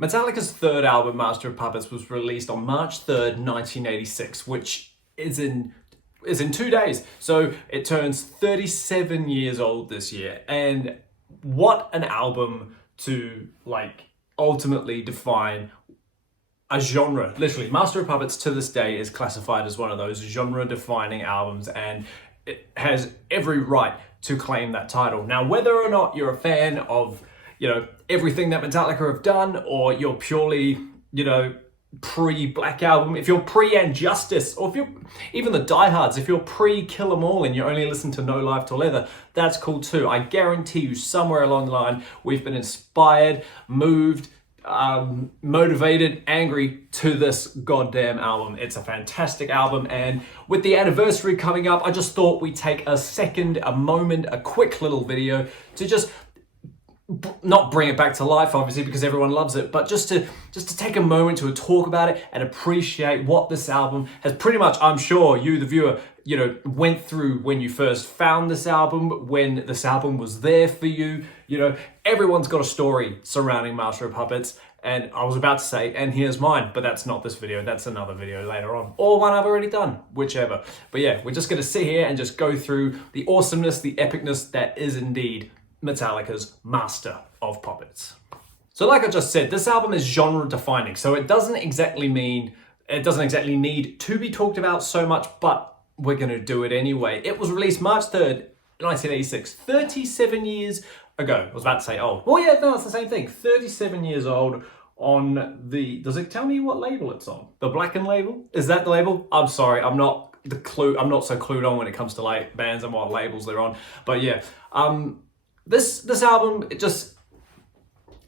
Metallica's third album, Master of Puppets, was released on March 3rd, 1986, which is in 2 days. So it turns 37 years old this year. And what an album to ultimately define a genre. Literally, Master of Puppets to this day is classified as one of those genre-defining albums, and it has every right to claim that title. Now, whether or not you're a fan of, everything that Metallica have done, or you're purely, pre-Black Album, if you're pre-Injustice, or if you're even the diehards, if you're pre-Kill 'Em All and you only listen to No Life Till Leather, that's cool too. I guarantee you somewhere along the line, we've been inspired, moved, motivated, angry to this goddamn album. It's a fantastic album, and with the anniversary coming up, I just thought we'd take a second, a moment, a quick little video to just not bring it back to life, obviously, because everyone loves it, but just to take a moment to talk about it and appreciate what this album has pretty much, I'm sure you, the viewer, went through when you first found this album, when this album was there for you. Everyone's got a story surrounding Master of Puppets, and I was about to say, and here's mine, but that's not this video, that's another video later on, or one I've already done, whichever. But yeah, we're just gonna sit here and just go through the awesomeness, the epicness that is indeed Metallica's Master of Puppets. So like I just said, this album is genre defining, so it doesn't exactly need to be talked about so much, but we're gonna do it anyway. It was released March 3rd, 1986, 37 years ago. I was about to say old. Well, yeah, no, it's the same thing. 37 years old on the, does it tell me what label it's on? The Blackened label? Is that the label? I'm sorry, I'm not so clued on when it comes to bands and what labels they're on. But yeah, this album,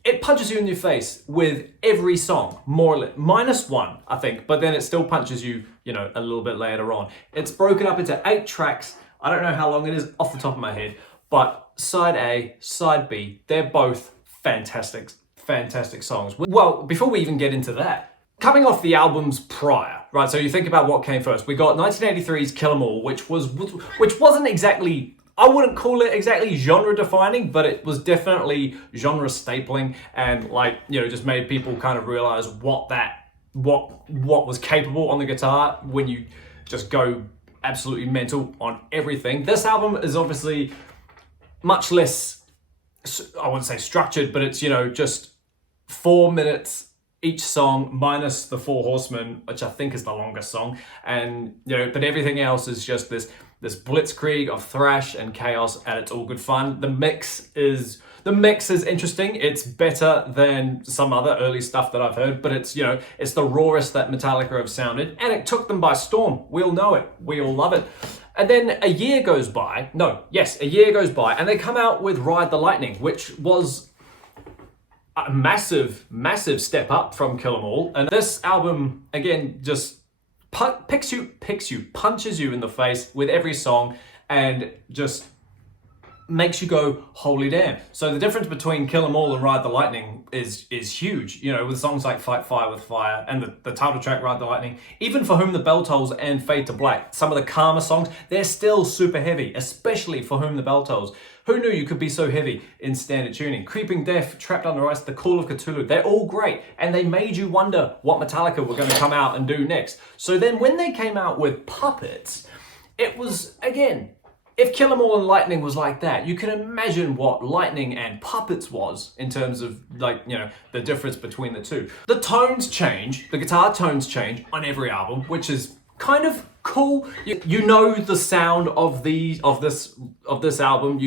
it punches you in your face with every song, more or less, minus one, I think, but then it still punches you, a little bit later on. It's broken up into 8 tracks. I don't know how long it is off the top of my head, but side A, side B, they're both fantastic songs. Well, before we even get into that, coming off the albums prior, right? So you think about what came first. We got 1983's Kill 'Em All, which wasn't exactly, I wouldn't call it exactly genre defining, but it was definitely genre stapling, and just made people kind of realize what was capable on the guitar when you just go absolutely mental on everything. This album is obviously much less, I wouldn't say structured, but it's, just 4 minutes each song minus the Four Horsemen, which I think is the longest song. And, but everything else is just this blitzkrieg of thrash and chaos, and it's all good fun. The mix is interesting. It's better than some other early stuff that I've heard, but it's, it's the rawest that Metallica have sounded, and it took them by storm. We all know it. We all love it. And then a year goes by, and they come out with Ride the Lightning, which was a massive, massive step up from Kill 'Em All. And this album, again, just punches you in the face with every song, and just makes you go, holy damn. So the difference between Kill 'Em All and Ride the Lightning is huge, with songs like Fight Fire with Fire and the title track Ride the Lightning. Even For Whom the Bell Tolls and Fade to Black, some of the calmer songs, they're still super heavy, especially For Whom the Bell Tolls. Who knew you could be so heavy in standard tuning? Creeping Death, Trapped Under Ice, The Call of Cthulhu, they're all great, and they made you wonder what Metallica were going to come out and do next. So then when they came out with Puppets, it was, again, if Kill 'Em All and Lightning was like that, you can imagine what Lightning and Puppets was in terms of, the difference between the two. The tones change, the guitar tones change on every album, which is kind of cool. You know the sound of this album.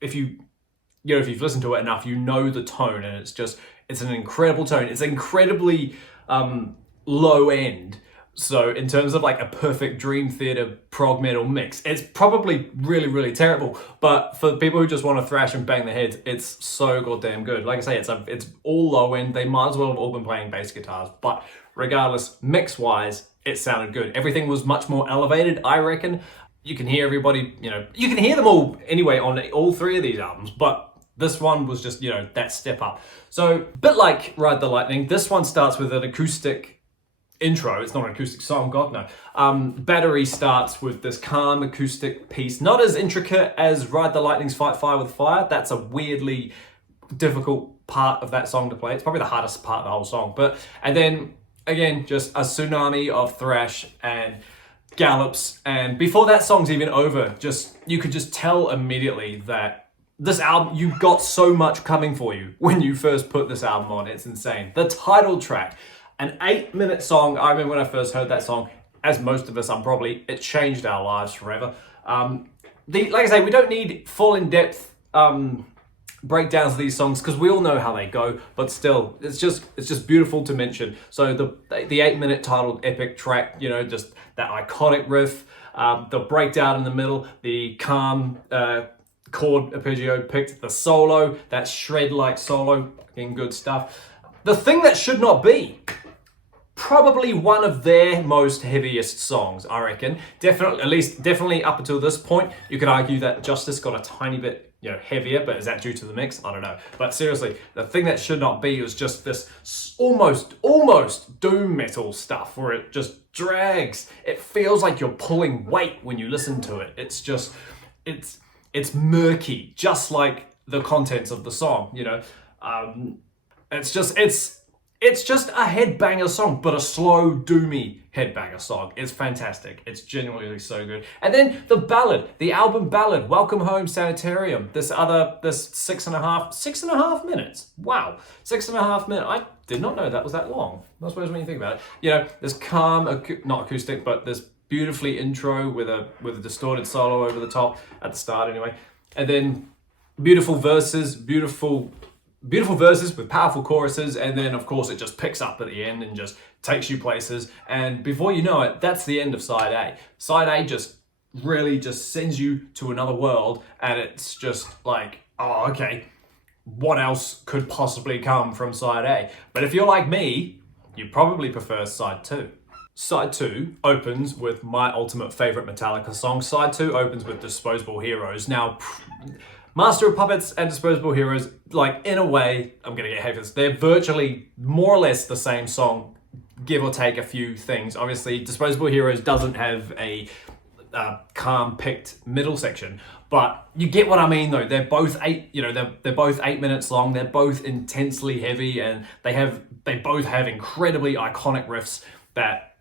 If you've listened to it enough, you know the tone, and it's an incredible tone. It's incredibly low end. So in terms of a perfect Dream Theater prog metal mix, it's probably really, really terrible. But for people who just want to thrash and bang their heads, it's so goddamn good. Like I say, it's all low end. They might as well have all been playing bass guitars. But regardless, mix-wise, it sounded good. Everything was much more elevated, I reckon. You can hear everybody, you can hear them all anyway on all 3 of these albums, but this one was just, that step up. So, a bit like Ride the Lightning, this one starts with an acoustic intro. It's not an acoustic song, God no. Battery starts with this calm acoustic piece, not as intricate as Ride the Lightning's Fight Fire with Fire. That's a weirdly difficult part of that song to play. It's probably the hardest part of the whole song. And then again, just a tsunami of thrash and gallops. And before that song's even over, you could just tell immediately that this album, you've got so much coming for you when you first put this album on. It's insane. The title track, an 8-minute song. I remember when I first heard that song, as most of us, it changed our lives forever. Like I say, we don't need full in-depth breakdowns of these songs because we all know how they go, but still, it's just beautiful to mention. So the 8-minute titled epic track, just that iconic riff, the breakdown in the middle, the calm chord arpeggio picked, the solo, that shred-like solo, fucking good stuff. The thing that should not be, probably one of their most heaviest songs, I reckon. Definitely up until this point, you could argue that Justice got a tiny bit, heavier, but is that due to the mix? I don't know. But seriously, the thing that should not be was just this almost doom metal stuff where it just drags. It feels like you're pulling weight when you listen to it. It's murky, just like the contents of the song, It's just a headbanger song, but a slow, doomy headbanger song. It's fantastic. It's genuinely so good. And then the ballad, the album ballad, Welcome Home Sanitarium. This 6.5 minutes. Wow, 6.5 minutes. I did not know that was that long. I suppose when you think about it, this calm, not acoustic, but this beautifully intro with a distorted solo over the top at the start anyway. And then beautiful verses with powerful choruses, and then of course it just picks up at the end and just takes you places, and before you know it, that's the end of side A. Side A just really just sends you to another world, and it's just like, oh, okay, what else could possibly come from side A? But if you're like me, you probably prefer side 2. Side 2 opens with my ultimate favorite Metallica song. Side 2 opens with Disposable Heroes. Now, Master of Puppets and Disposable Heroes, like, in a way, I'm gonna get hate for this, they're virtually more or less the same song, give or take a few things. Obviously, Disposable Heroes doesn't have a calm picked middle section, but you get what I mean though. They're both they're both 8 minutes long. They're both intensely heavy, and they both have incredibly iconic riffs that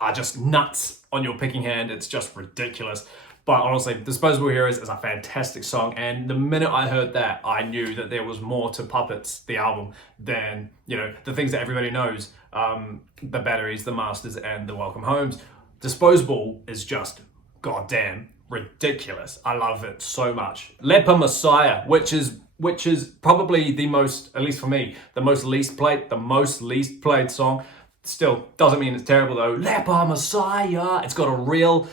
are just nuts on your picking hand. It's just ridiculous. But honestly, Disposable Heroes is a fantastic song, and the minute I heard that, I knew that there was more to Puppets, the album, than, the things that everybody knows. The Batteries, the Masters, and the Welcome Homes. Disposable is just goddamn ridiculous. I love it so much. Leper Messiah, which is probably the most, at least for me, the most least played song. Still, doesn't mean it's terrible though. Leper Messiah. It's got a real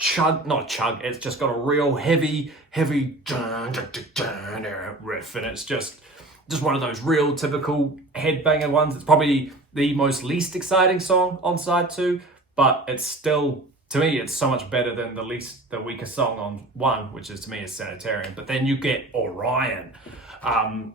it's just got a real heavy riff, and it's just one of those real typical headbanger ones. It's probably the most least exciting song on side 2, but it's still, to me, it's so much better than the weakest song on 1, which is, to me, is Sanitarium. But then you get Orion. Another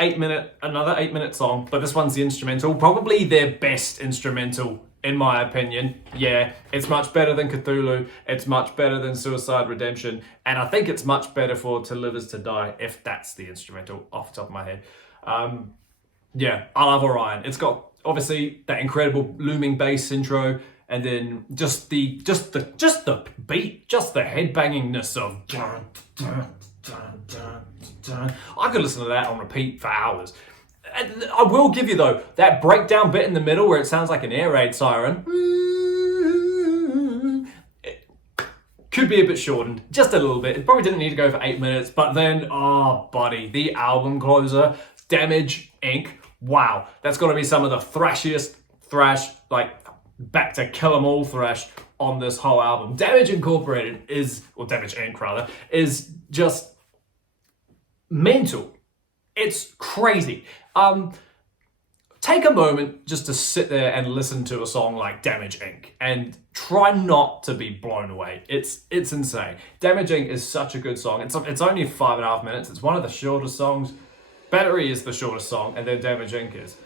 8 minute song, but this one's the instrumental, probably their best instrumental in my opinion. Yeah, it's much better than Cthulhu, it's much better than Suicide Redemption, and I think it's much better for To Live Is To Die, if that's the instrumental off the top of my head. Yeah, I love Orion. It's got obviously that incredible looming bass intro, and then just the beat, just the headbangingness of I could listen to that on repeat for hours. And I will give you though, that breakdown bit in the middle where it sounds like an air raid siren, it could be a bit shortened, just a little bit. It probably didn't need to go for 8 minutes, but then, oh buddy, the album closer, Damage Inc. Wow, that's got to be some of the thrashiest thrash, like back to kill 'em all thrash on this whole album. Damage Incorporated Damage Inc. rather, is just mental. It's crazy. Take a moment just to sit there and listen to a song like Damage Inc. and try not to be blown away. It's insane. Damage Inc. is such a good song. It's only 5.5 minutes. It's one of the shortest songs. Battery is the shortest song, and then Damage Inc. is.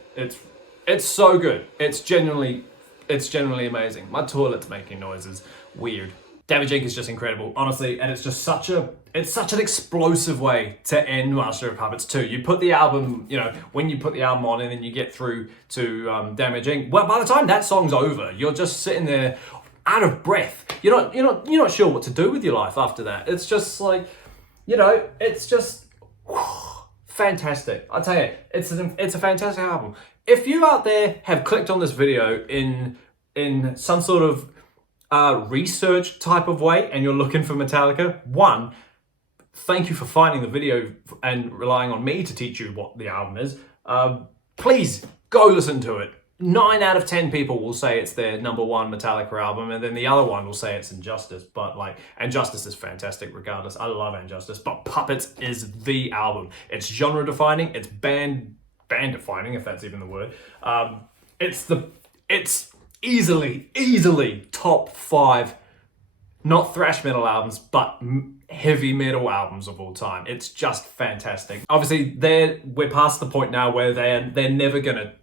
It's so good. It's genuinely amazing. My toilet's making noises. Weird. Damage Inc. is just incredible, honestly, and it's just such an explosive way to end Master of Puppets 2. You put the album, you know, when you put the album on and then you get through to Damage Inc. Well, by the time that song's over, you're just sitting there out of breath. You're not sure what to do with your life after that. It's just like, you know, it's just fantastic. I tell you, it's a fantastic album. If you out there have clicked on this video in some sort of research type of way and you're looking for Metallica, one, thank you for finding the video and relying on me to teach you what the album is. Please go listen to it. 9 out of 10 people will say it's their number one Metallica album, and then the other one will say it's Injustice. But like, Injustice is fantastic regardless. I love Injustice, but Puppets is the album. It's genre defining. It's band defining, if that's even the word. It's easily top 5, not thrash metal albums, but heavy metal albums of all time. It's just fantastic. Obviously, we're past the point now where they're never gonna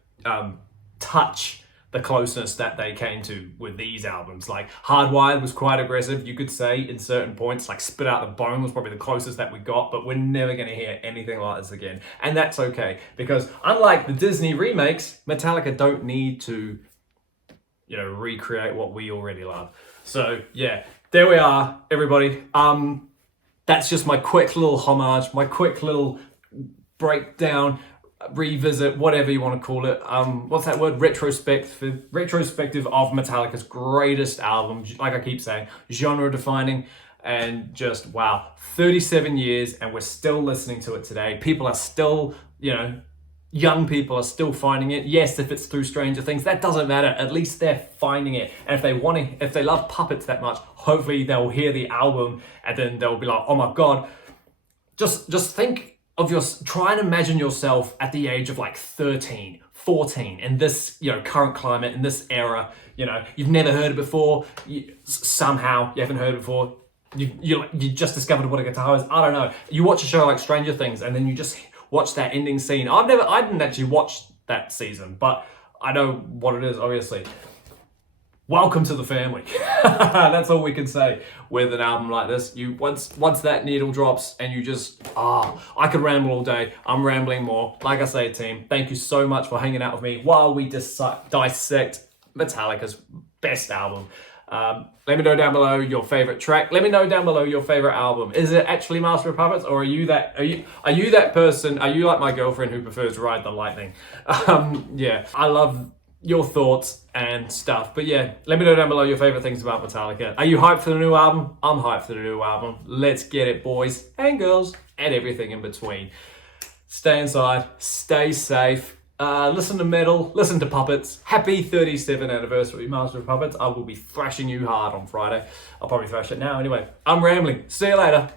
touch the closeness that they came to with these albums. Like Hardwired was quite aggressive, you could say, in certain points. Like Spit Out the Bone was probably the closest that we got, but we're never going to hear anything like this again. And that's okay, because unlike the Disney remakes, Metallica don't need to, you know, recreate what we already love. So yeah, there we are, everybody. That's just my quick little homage, my quick little breakdown, revisit, whatever you want to call it. What's that word? Retrospective of Metallica's greatest album. Like I keep saying, genre defining, and just wow, 37 years and we're still listening to it today. People are still, you know, young people are still finding it. Yes, if it's through Stranger Things, that doesn't matter. At least they're finding it. And if they love Puppets that much, hopefully they'll hear the album and then they'll be like, oh my God, just think of try and imagine yourself at the age of like 13, 14 in this, you know, current climate, in this era. You know, you've never heard it before. Somehow you haven't heard it before. You just discovered what a guitar is. I don't know. You watch a show like Stranger Things and then you just watch that ending scene. I didn't actually watch that season, but I know what it is, obviously. Welcome to the family. That's all we can say with an album like this. Once that needle drops and you just, I could ramble all day. I'm rambling more. Like I say, team, thank you so much for hanging out with me while we dissect Metallica's best album. Let me know down below your favorite track. Let me know down below your favorite album. Is it actually Master of Puppets, or are you that person? Are you like my girlfriend who prefers Ride the Lightning? Yeah, I love your thoughts and stuff. But yeah, let me know down below your favorite things about Metallica. Are you hyped for the new album? I'm hyped for the new album. Let's get it, boys and girls, and everything in between. Stay inside, stay safe, listen to metal, listen to Puppets. Happy 37th anniversary, Master of Puppets. I will be thrashing you hard on Friday. I'll probably thrash it now anyway. I'm rambling. See you later.